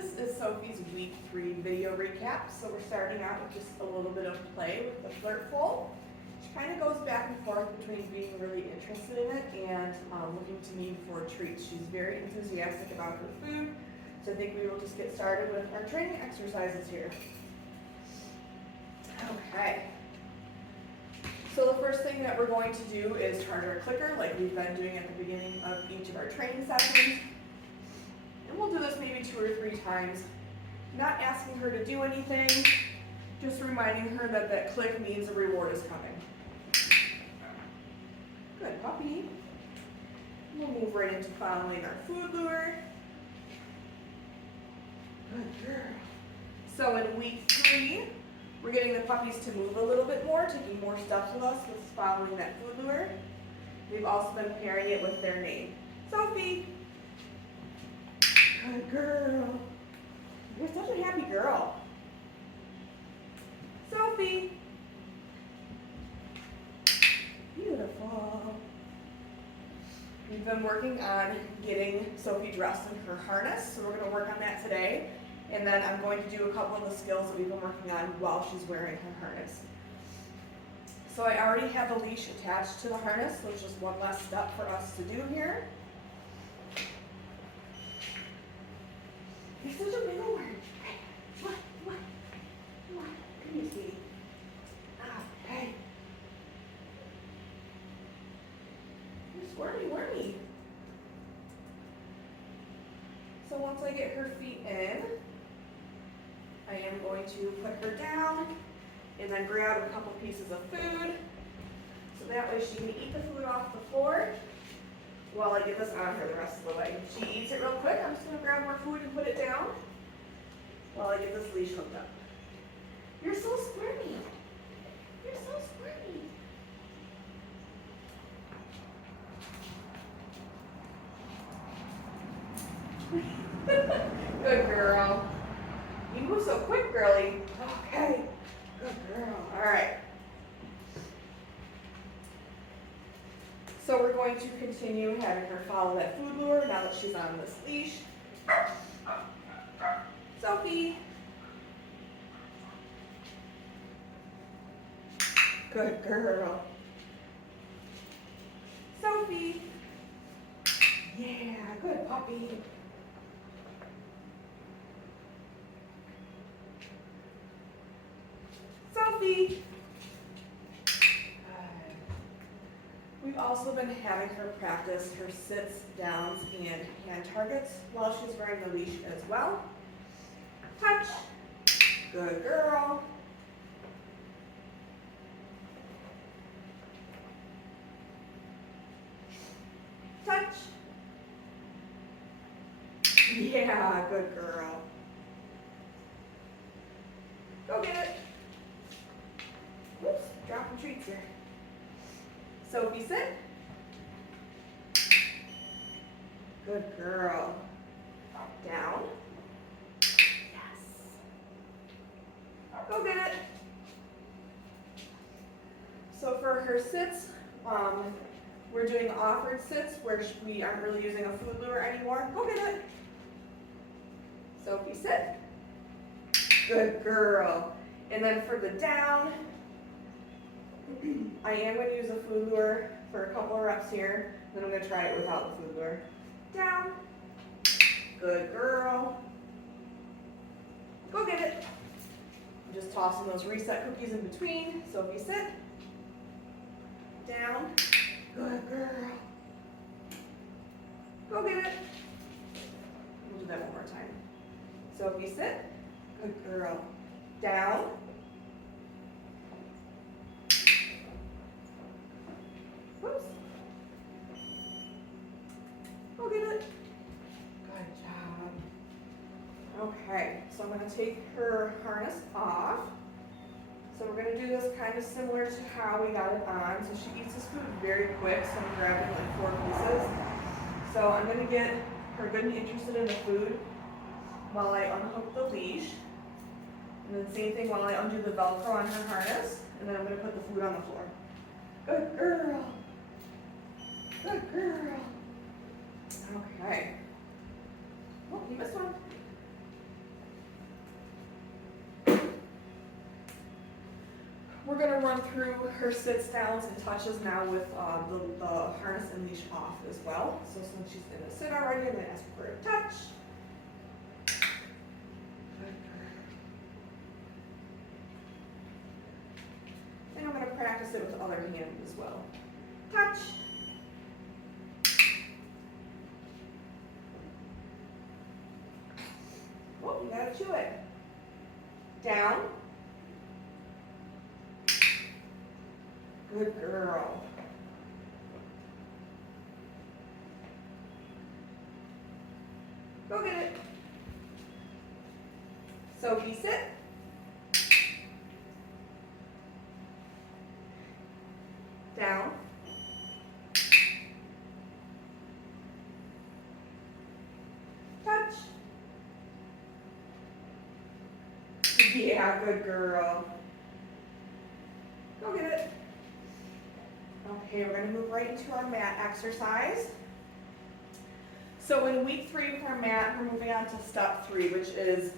This is Sophie's week 3 video recap. So we're starting out with just a little bit of play with the flirtful. She kind of goes back and forth between being really interested in it and looking to me for treats. She's very enthusiastic about her food. So I think we will just get started with our training exercises here. Okay. So the first thing that we're going to do is turn her clicker like we've been doing at the beginning of each of our training sessions. And we'll do this maybe 2 or 3 times. Not asking her to do anything, just reminding her that that click means a reward is coming. Good puppy. We'll move right into following our food lure. Good girl. So in week 3, we're getting the puppies to move a little bit more, taking more steps with us with following that food lure. We've also been pairing it with their name. Sophie. Good girl. You're such a happy girl. Sophie. Beautiful. We've been working on getting Sophie dressed in her harness, so we're going to work on that today. And then I'm going to do a couple of the skills that we've been working on while she's wearing her harness. So I already have a leash attached to the harness, so there's just one last step for us to do here. You're such a little one. Hey, what? Come here, sweetie. Hey. You're squirmy. So once I get her feet in, I am going to put her down and then grab a couple pieces of food so that way she can eat the food off the floor while I get this on her the rest of the way. If she eats it real quick, I'm just going to grab more food and put it down while I get this leash hooked up. You're so squirmy. You're so squirmy. Good girl. You move so quick, girlie. Okay. Good girl. All right. So we're going to continue having her follow that food lure now that she's on this leash. Sophie. Good girl. Sophie. Yeah, good puppy. Sophie. We've also been having her practice her sits, downs, and hand targets while she's wearing the leash as well. Touch. Good girl. Touch. Yeah, good girl. Go get it. Whoops, dropping treats here. Sophie, sit. Good girl. Down. Yes. Go get it. So for her sits, we're doing offered sits where we aren't really using a food lure anymore. Go get it. Sophie, sit. Good girl. And then for the down, I am going to use a food lure for a couple of reps here. Then I'm going to try it without the food lure. Down. Good girl. Go get it. I'm just tossing those reset cookies in between. Sophie, sit. Down. Good girl. Go get it. We'll do that one more time. Sophie, sit. Good girl. Down. Whoops. Go get it. Good job. Okay, so I'm going to take her harness off. So we're going to do this kind of similar to how we got it on. So she eats this food very quick, so I'm grabbing like 4 pieces. So I'm going to get her good and interested in the food while I unhook the leash. And then same thing while I undo the Velcro on her harness. And then I'm going to put the food on the floor. Good girl. Good girl. Okay. Oh, you missed one. we're gonna run through her sits, downs, and touches now with the harness and leash off as well. So since she's in a sit already, I'm gonna ask her for a touch. And I'm gonna practice it with the other hand as well. Touch. Oh, you gotta chew it. Down. Good girl. Go get it. Sophie, sit. Down. Touch. Yeah, good girl. Go get it. Okay, we're gonna move right into our mat exercise. So in week 3 with our mat, we're moving on to step 3, which is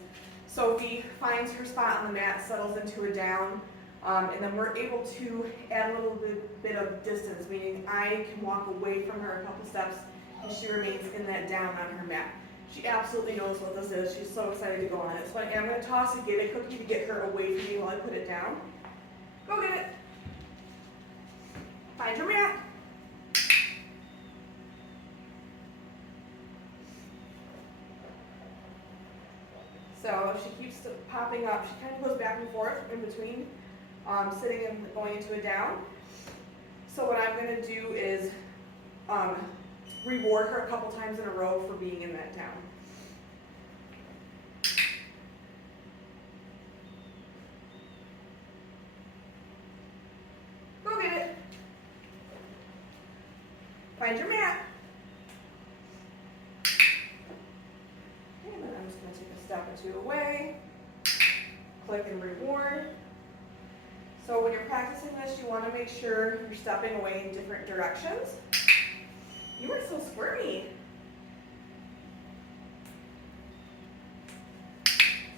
Sophie finds her spot on the mat, settles into a down, and then we're able to add a little bit of distance, meaning I can walk away from her a couple steps and she remains in that down on her mat. She absolutely knows what this is. She's so excited to go on it. So I'm going to toss a give it cookie to get her away from me while I put it down. Go get it. Find your mat. So she keeps popping up. She kind of goes back and forth in between sitting and going into a down. So what I'm going to do is reward her a couple times in a row for being in that down. Go get it. Find your mat. And then I'm just going to take a step or two away. Click and reward. So when you're practicing this, you want to make sure you're stepping away in different directions. You are so squirmy.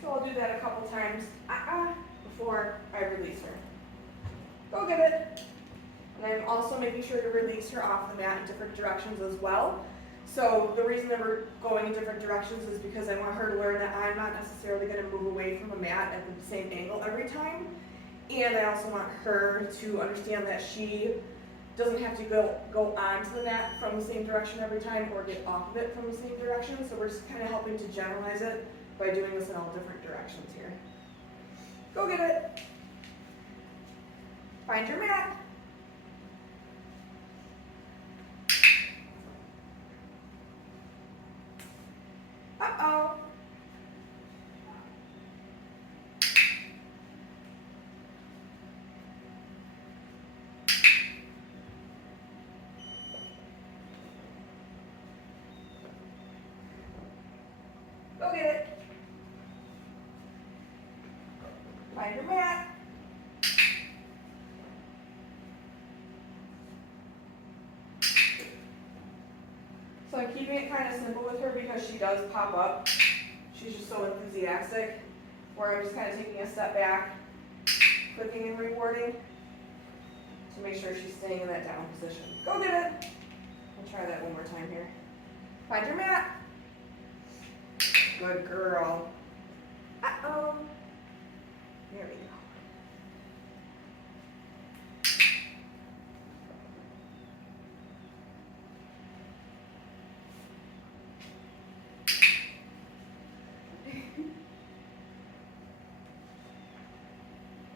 So I'll do that a couple times before I release her. Go get it. And I'm also making sure to release her off the mat in different directions as well. So the reason that we're going in different directions is because I want her to learn that I'm not necessarily going to move away from a mat at the same angle every time. And I also want her to understand that she doesn't have to go onto the mat from the same direction every time or get off of it from the same direction. So we're just kind of helping to generalize it by doing this in all different directions here. Go get it. Find your mat. Uh-oh. Go get it. Find your mat. So I'm keeping it kind of simple with her because she does pop up. She's just so enthusiastic. Where I'm just kind of taking a step back, clicking and rewarding to make sure she's staying in that down position. Go get it. I'll try that one more time here. Find your mat. Good girl. Uh-oh. There we go.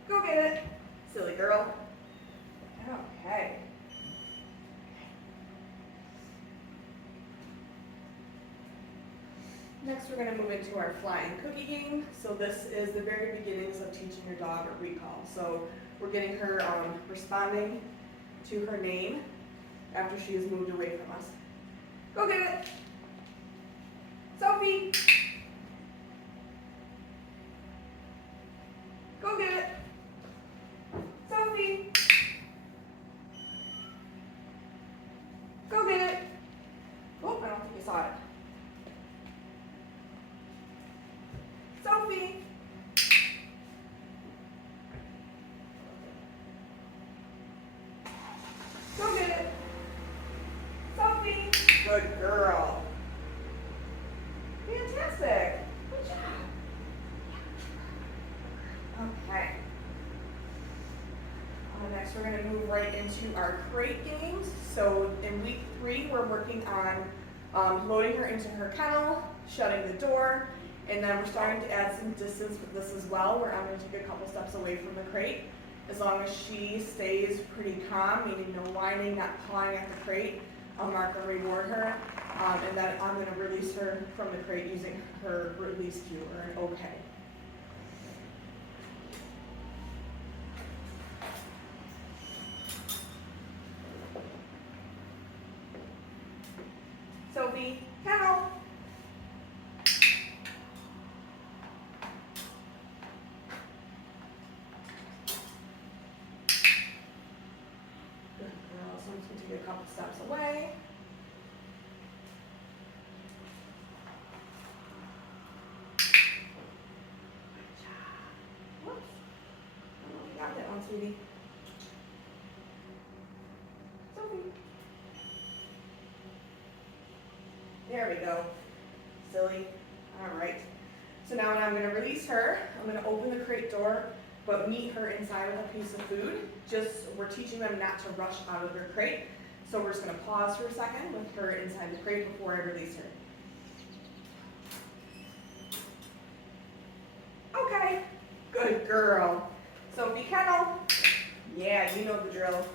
Go get it, silly girl. Okay. Next, we're going to move into our flying cookie game. So this is the very beginnings of teaching your dog a recall. So we're getting her responding to her name after she has moved away from us. Go get it. Sophie. Go get it. Sophie. Go get it. Oh, I don't think you saw it. Sophie. Good girl. Fantastic. Good job. Okay. Next, we're going to move right into our crate games. So in week 3, we're working on loading her into her kennel, shutting the door, and then we're starting to add some distance with this as well, where I'm going to take a couple steps away from the crate. As long as she stays pretty calm, meaning no whining, not pawing at the crate, I'll mark or reward her. And then I'm going to release her from the crate using her release cue, or an okay. Sophie, kennel. Good girl, so I'm just going to take a couple steps away. Good job. Whoops. Oh, you got that one, sweetie. Sophie. There we go. Silly. All right. So now when I'm going to release her, I'm going to open the crate door, but meet her inside with a piece of food. We're teaching them not to rush out of their crate. So we're just going to pause for a second with her inside the crate before I release her. Okay. Good girl. Sophie, kennel. Yeah, you know the drill.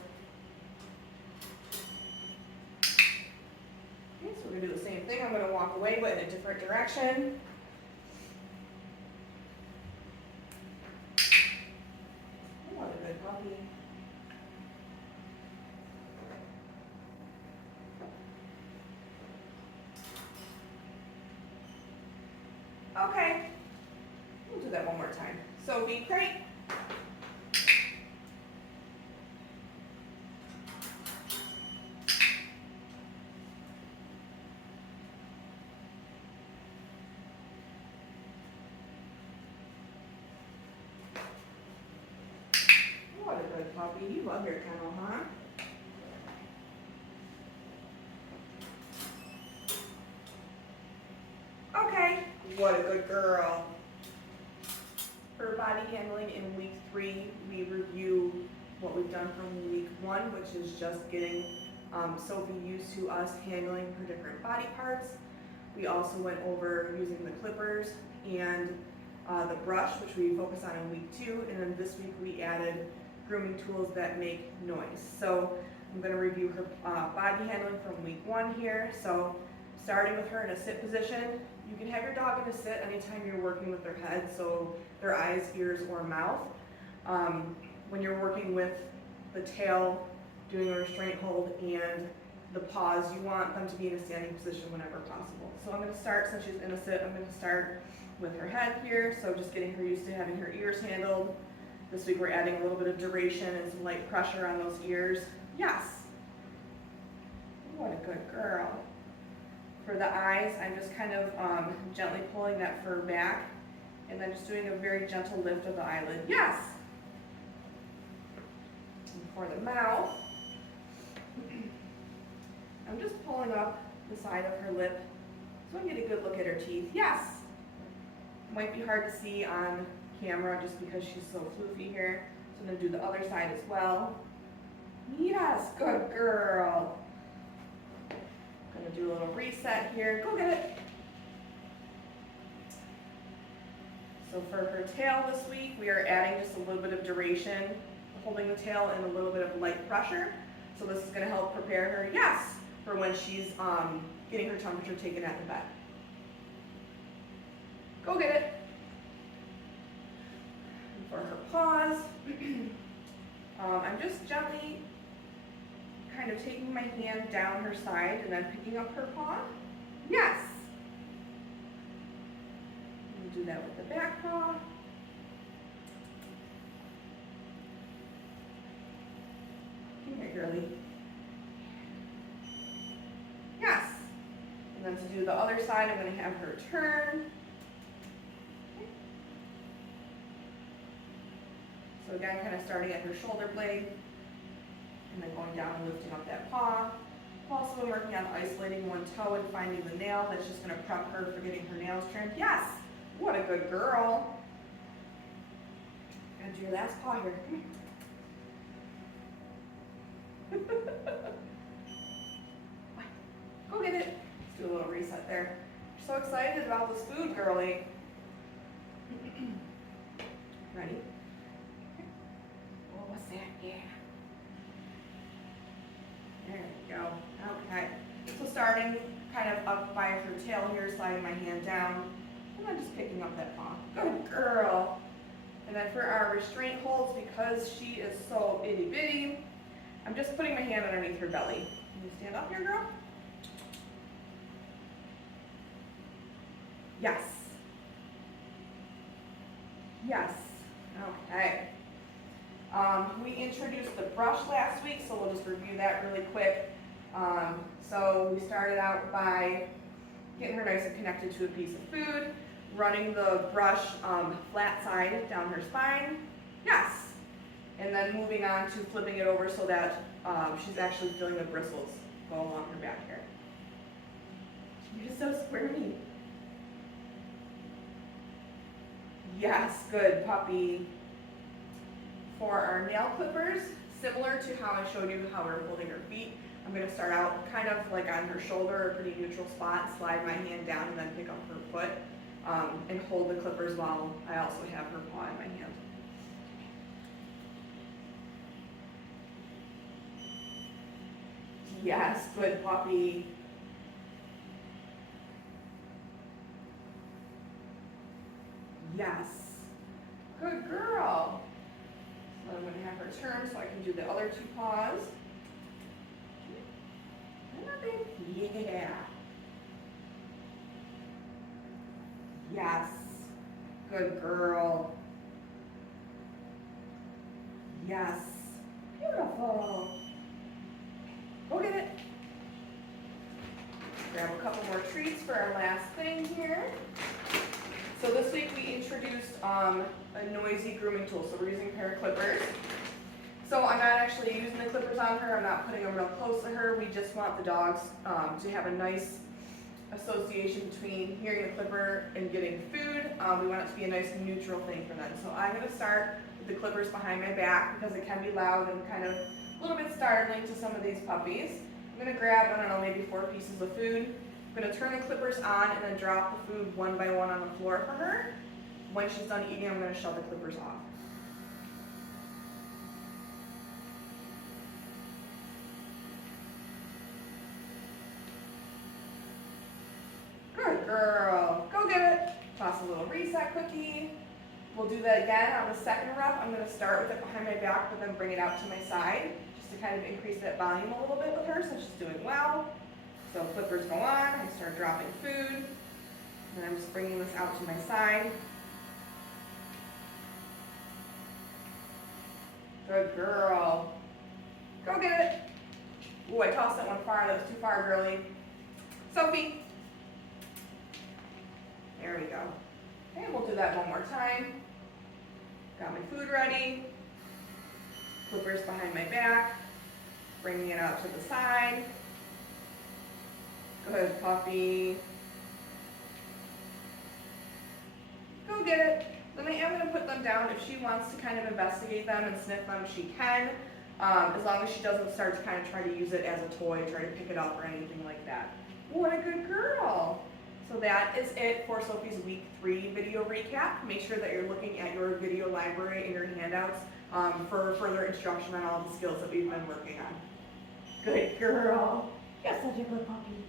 Okay, so we're going to do the same thing. I'm going to walk away, but in a different direction. What a good puppy. Okay, we'll do that one more time. Sophie, crate. What a good puppy. You love your kennel, huh? Okay. What a good girl. For body handling in week 3, we review what we've done from week 1, which is just getting Sophie used to us handling her different body parts. We also went over using the clippers and the brush, which we focused on in week 2, and then this week we added grooming tools that make noise. So I'm going to review her body handling from week 1 here. So starting with her in a sit position, you can have your dog in a sit anytime you're working with their head, so their eyes, ears, or mouth. When you're working with the tail, doing a restraint hold, and the paws, you want them to be in a standing position whenever possible. So I'm going to start, since she's in a sit, I'm going to start with her head here, so just getting her used to having her ears handled. This week we're adding a little bit of duration and some light pressure on those ears. Yes. What a good girl. For the eyes, I'm just kind of gently pulling that fur back and then just doing a very gentle lift of the eyelid. Yes. And for the mouth, I'm just pulling up the side of her lip so I can get a good look at her teeth. Yes. Might be hard to see on camera just because she's so floofy here. So I'm going to do the other side as well. Yes, good girl. I'm going to do a little reset here. Go get it. So for her tail this week, we are adding just a little bit of duration, holding the tail and a little bit of light pressure. So this is going to help prepare her, yes, for when she's getting her temperature taken at the vet. Go get it. And for her paws, I'm just gently kind of taking my hand down her side and then picking up her paw. Yes. We'll do that with the back paw. Come here, girly. Yes. And then to do the other side, I'm going to have her turn. So again, kind of starting at her shoulder blade, and then going down and lifting up that paw, also been working on isolating one toe and finding the nail that's just going to prep her for getting her nails trimmed. Yes! What a good girl. And your last paw here. Come here. Go get it. Let's do a little reset there. So excited about this food, girly. Ready? Oh, what's that? Yeah. There we go. Okay. So starting kind of up by her tail here, sliding my hand down, and then just picking up that paw. Good girl. And then for our restraint holds, because she is so itty bitty, I'm just putting my hand underneath her belly. Can you stand up here, girl? Yes. Yes. Okay. We introduced the brush last week, so we'll just review that really quick. So we started out by getting her nice and connected to a piece of food, running the brush flat side down her spine. Yes. And then moving on to flipping it over so that she's actually feeling the bristles go along her back here. You're just so squirmy. Yes, good puppy. For our nail clippers, similar to how I showed you how we're holding her feet, I'm going to start out kind of like on her shoulder, a pretty neutral spot, slide my hand down and then pick up her foot and hold the clippers while I also have her paw in my hand. Yes, good puppy. Yes. Good girl. So I'm going to have her turn so I can do the other two paws. Yeah. Yes. Good girl. Yes. Beautiful. Go get it. Grab a couple more treats for our last thing here. So this week we introduced a noisy grooming tool. So we're using a pair of clippers. So I'm not actually using the clippers on her. I'm not putting them real close to her. We just want the dogs to have a nice association between hearing the clipper and getting food. We want it to be a nice neutral thing for them. So I'm going to start with the clippers behind my back because it can be loud and kind of a little bit startling to some of these puppies. I'm going to grab, I don't know, maybe 4 pieces of food. I'm going to turn the clippers on and then drop the food one by one on the floor for her. When she's done eating, I'm going to shove the clippers off. Good girl. Go get it. Toss a little reset cookie. We'll do that again on the second rep. I'm going to start with it behind my back, but then bring it out to my side, just to kind of increase that volume a little bit with her, so she's doing well. So clippers go on, I start dropping food, and I'm just bringing this out to my side. Good girl. Go get it. Ooh, I tossed that one far, that was too far, girly. Sophie. There we go. Okay, we'll do that one more time. Got my food ready. Clippers behind my back. Bringing it out to the side. Good puppy. Go get it. Then I am going to put them down. If she wants to kind of investigate them and sniff them, she can. As long as she doesn't start to kind of try to use it as a toy, try to pick it up or anything like that. What a good girl. So that is it for Sophie's week 3 video recap. Make sure that you're looking at your video library and your handouts for further instruction on all the skills that we've been working on. Good girl. You're such a good puppy.